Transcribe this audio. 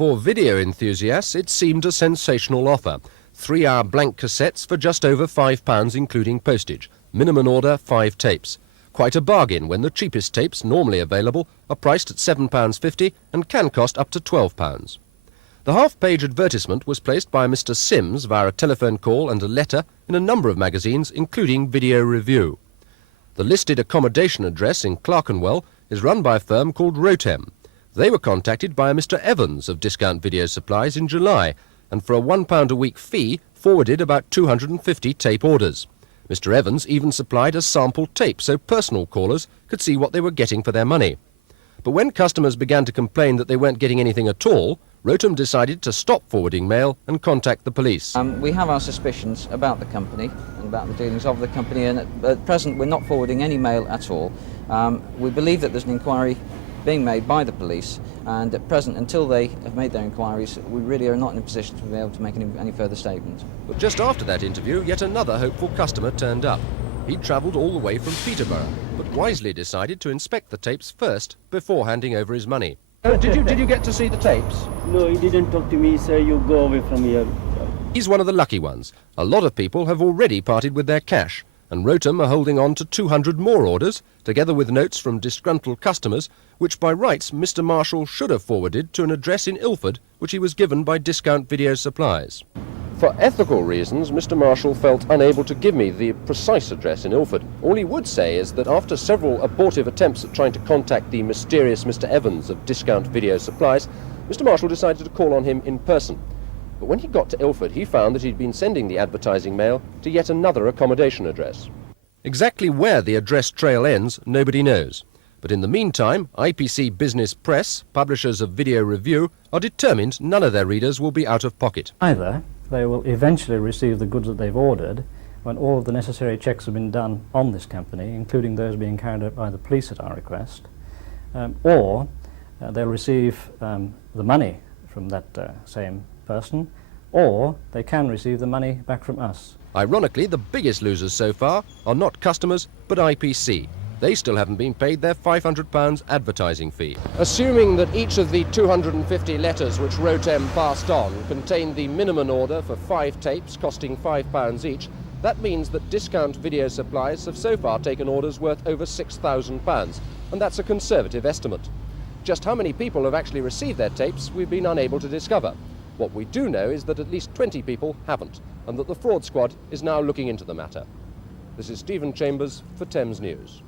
For video enthusiasts, it seemed a sensational offer. 3-hour blank cassettes for just over £5 including postage. Minimum order 5 tapes. Quite a bargain when the cheapest tapes normally available are priced at £7.50 and can cost up to £12. The half-page advertisement was placed by Mr. Sims via a telephone call and a letter in a number of magazines, including Video Review. The listed accommodation address in Clerkenwell is run by a firm called Rotem. They were contacted by a Mr. Evans of Discount Video Supplies in July, and for a £1 a week fee forwarded about 250 tape orders. Mr. Evans even supplied a sample tape so personal callers could see what they were getting for their money. But when customers began to complain that they weren't getting anything at all, Rotem decided to stop forwarding mail and contact the police. We have our suspicions about the company and about the dealings of the company, and at present we're not forwarding any mail at all. We believe that there's an inquiry being made by the police, and at present, until they have made their inquiries, we really are not in a position to be able to make any further statements. But just after that interview, yet another hopeful customer turned up. He'd travelled all the way from Peterborough, but wisely decided to inspect the tapes first before handing over his money. Did you get to see the tapes? No, he didn't talk to me. He said, you go away from here. He's one of the lucky ones. A lot of people have already parted with their cash, and Rotem are holding on to 200 more orders, together with notes from disgruntled customers, which by rights Mr. Marshall should have forwarded to an address in Ilford, which he was given by Discount Video Supplies. For ethical reasons, Mr. Marshall felt unable to give me the precise address in Ilford. All he would say is that after several abortive attempts at trying to contact the mysterious Mr. Evans of Discount Video Supplies, Mr. Marshall decided to call on him in person. But when he got to Ilford, he found that he'd been sending the advertising mail to yet another accommodation address. Exactly where the address trail ends, nobody knows. But in the meantime, IPC Business Press, publishers of Video Review, are determined none of their readers will be out of pocket. Either they will eventually receive the goods that they've ordered when all of the necessary checks have been done on this company, including those being carried out by the police at our request, or they'll receive the money from that same person, or they can receive the money back from us. Ironically, the biggest losers so far are not customers, but IPC. They still haven't been paid their £500 advertising fee. Assuming that each of the 250 letters which Rotem passed on contained the minimum order for 5 tapes costing £5 each, that means that Discount Video Supplies have so far taken orders worth over £6,000, and that's a conservative estimate. Just how many people have actually received their tapes, we've been unable to discover. What we do know is that at least 20 people haven't, and that the fraud squad is now looking into the matter. This is Stephen Chambers for Thames News.